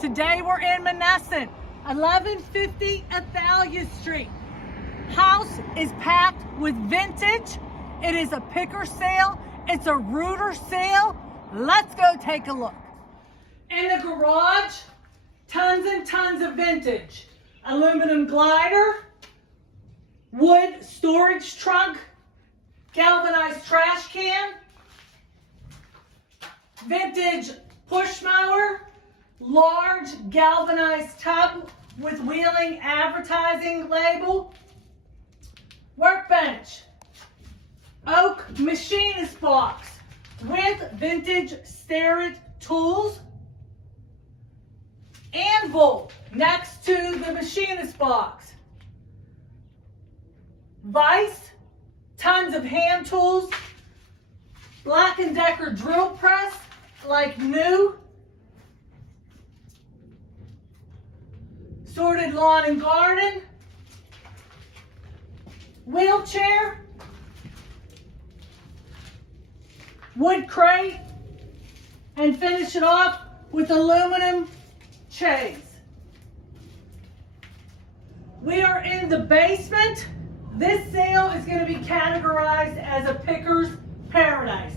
Today we're in Monessen, 1150 Athalia Street. House is packed with vintage. It is a picker sale. It's a rooter sale. Let's go take a look. In the garage, tons and tons of vintage. Aluminum glider, wood storage trunk, galvanized trash can, vintage push mower, large galvanized tub with wheeling advertising label, workbench, oak machinist box with vintage Starrett tools, anvil next to the machinist box, vise, tons of hand tools, Black & Decker drill press like new, sorted lawn and garden, wheelchair, wood crate, and finish it off with aluminum chaise. We are in the basement. This sale is going to be categorized as a picker's paradise.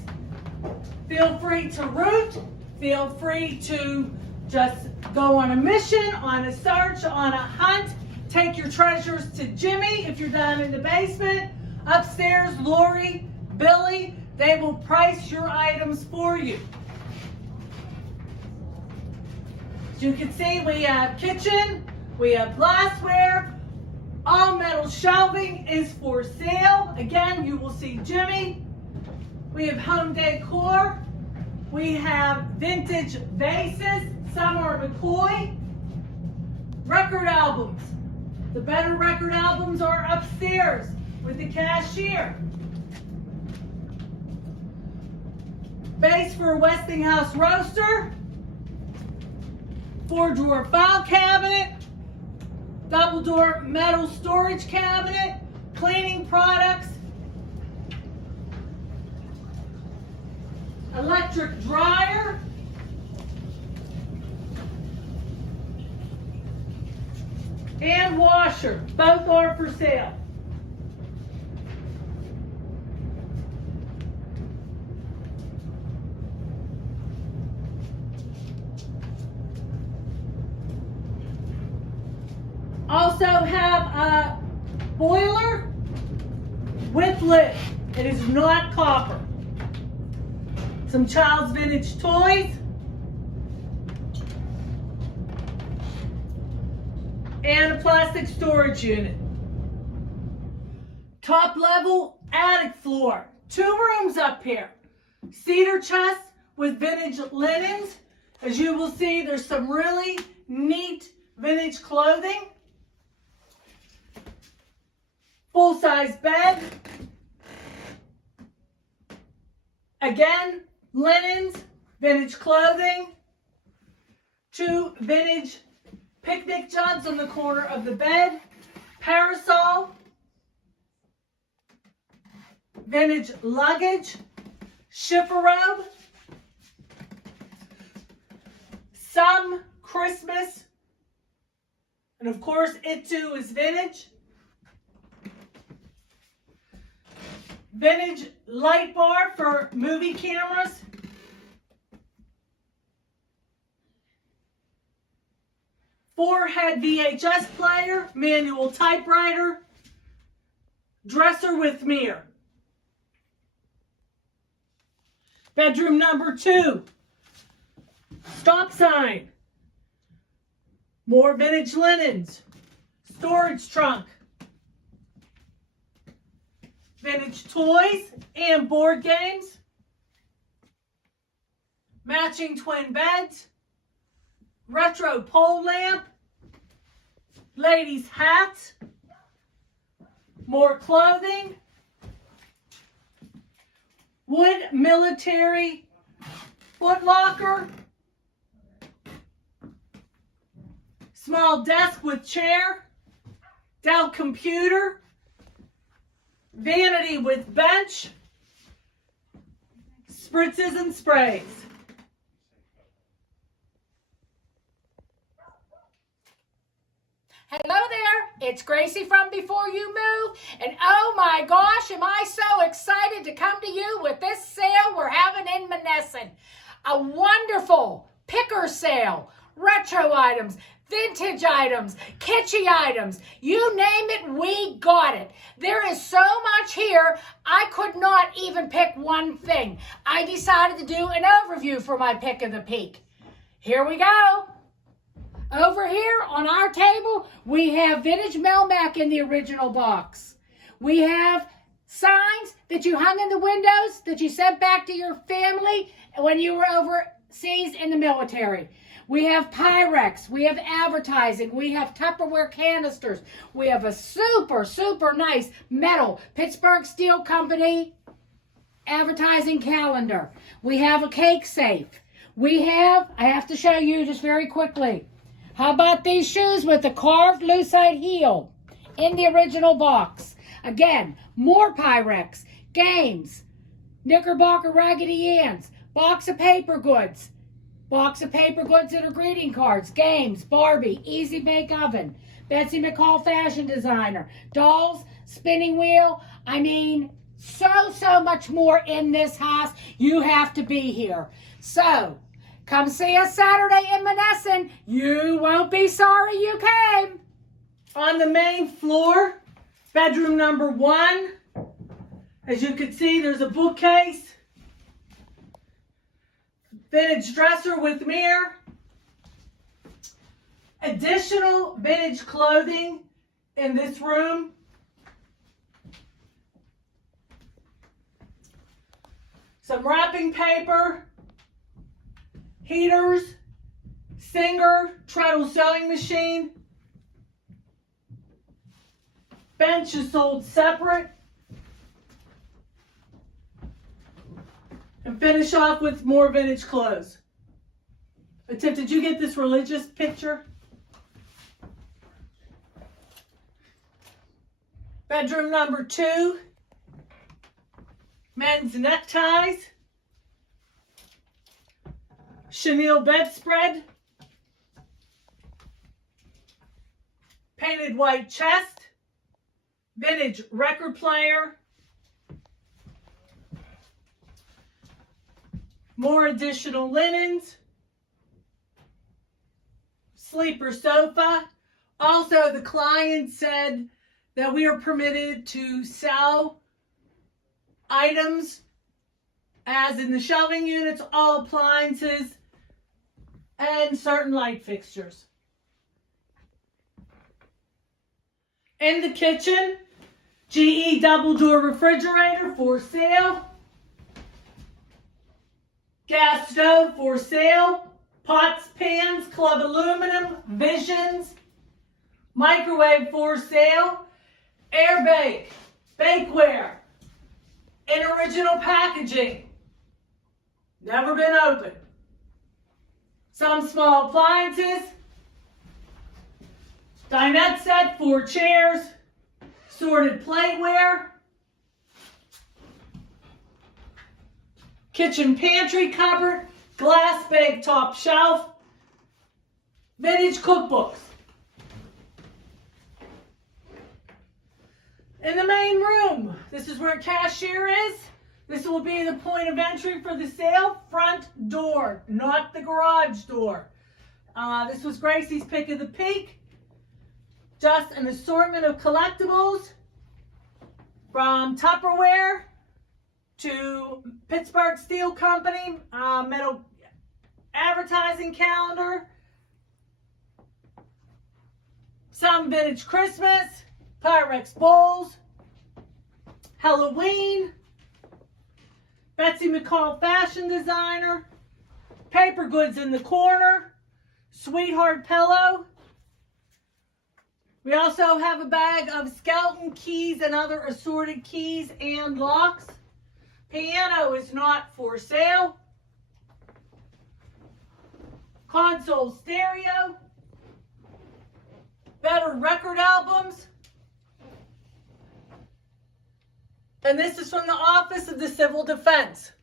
Feel free to root. Feel free to just go on a mission, on a search, on a hunt. Take your treasures to Jimmy if you're down in the basement. Upstairs, Lori, Billy, they will price your items for you. As you can see, we have kitchen, we have glassware. All metal shelving is for sale. Again, you will see Jimmy. We have home decor. We have vintage vases. Some are McCoy. Record albums. The better record albums are upstairs with the cashier. Base for a Westinghouse roaster. 4-drawer file cabinet. Double door metal storage cabinet. Cleaning products. Electric dryer. And washer. Both are for sale. Also have a boiler with lid. It is not copper. Some child's vintage toys. And a plastic storage unit. Top level attic floor. 2 rooms up here. Cedar chest with vintage linens. As you will see, there's some really neat vintage clothing. Full-size bed. Again, linens, vintage clothing. 2 vintage picnic jugs on the corner of the bed, parasol, vintage luggage, chifforobe, some Christmas, and of course it too is vintage. Vintage light bar for movie cameras. Four-head VHS player, manual typewriter, dresser with mirror. Bedroom number 2, stop sign, more vintage linens, storage trunk, vintage toys and board games, matching twin beds, retro pole lamp, ladies' hats, more clothing, wood military foot locker, small desk with chair, Dell computer, vanity with bench, spritzes and sprays. It's Gracie from Before You Move, and oh my gosh, am I so excited to come to you with this sale we're having in Monessen. A wonderful picker sale, retro items, vintage items, kitschy items, you name it, we got it. There is so much here, I could not even pick one thing. I decided to do an overview for my pick of the peak. Here we go. Over here on our table, we have vintage Melmac in the original box. We have signs that you hung in the windows that you sent back to your family when you were overseas in the military. We have Pyrex, we have advertising, we have Tupperware canisters. We have a super, super nice metal Pittsburgh Steel Company advertising calendar. We have a cake safe. We have, I have to show you just very quickly. How about these shoes with the carved lucite heel in the original box? Again, more Pyrex, games, Knickerbocker Raggedy Ann's, box of paper goods that are greeting cards, games, Barbie, Easy Bake Oven, Betsy McCall Fashion Designer, dolls, spinning wheel. I mean, so much more in this house. You have to be here. So, come see us Saturday in Monessen. You won't be sorry you came. On the main floor, bedroom number 1. As you can see, there's a bookcase, vintage dresser with mirror, additional vintage clothing in this room. Some wrapping paper, heaters, Singer treadle sewing machine. Bench is sold separate. And finish off with more vintage clothes. But Tiff, did you get this religious picture? Bedroom number 2. Men's neckties. Chenille bedspread. Painted white chest. Vintage record player. More additional linens. Sleeper sofa. Also, the client said that we are permitted to sell items, as in the shelving units, all appliances, and certain light fixtures. In the kitchen, GE double door refrigerator for sale. Gas stove for sale. Pots, pans, club aluminum, Visions. Microwave for sale. Air bake, bakeware, in original packaging. Never been opened. Some small appliances. Dinette set, 4 chairs. Sorted plateware. Kitchen pantry cupboard. Glass bag top shelf. Vintage cookbooks. In the main room, this is where cashier is. This will be the point of entry for the sale. Front door, not the garage door. This was Gracie's pick of the peak. Just an assortment of collectibles, from Tupperware to Pittsburgh Steel Company, metal advertising calendar, some vintage Christmas, Pyrex bowls, Halloween, Betsy McCall Fashion Designer, paper goods in the corner, Sweetheart pillow. We also have a bag of skeleton keys and other assorted keys and locks. Piano is not for sale. Console stereo. Better record albums. And this is from the Office of the Civil Defense.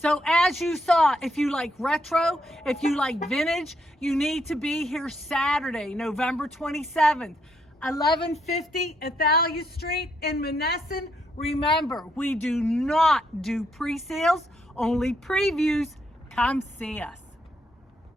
So as you saw, if you like retro, if you like vintage, you need to be here Saturday, November 27th, 1150 Athalia Street in Monessen. Remember, we do not do pre-sales, only previews. Come see us.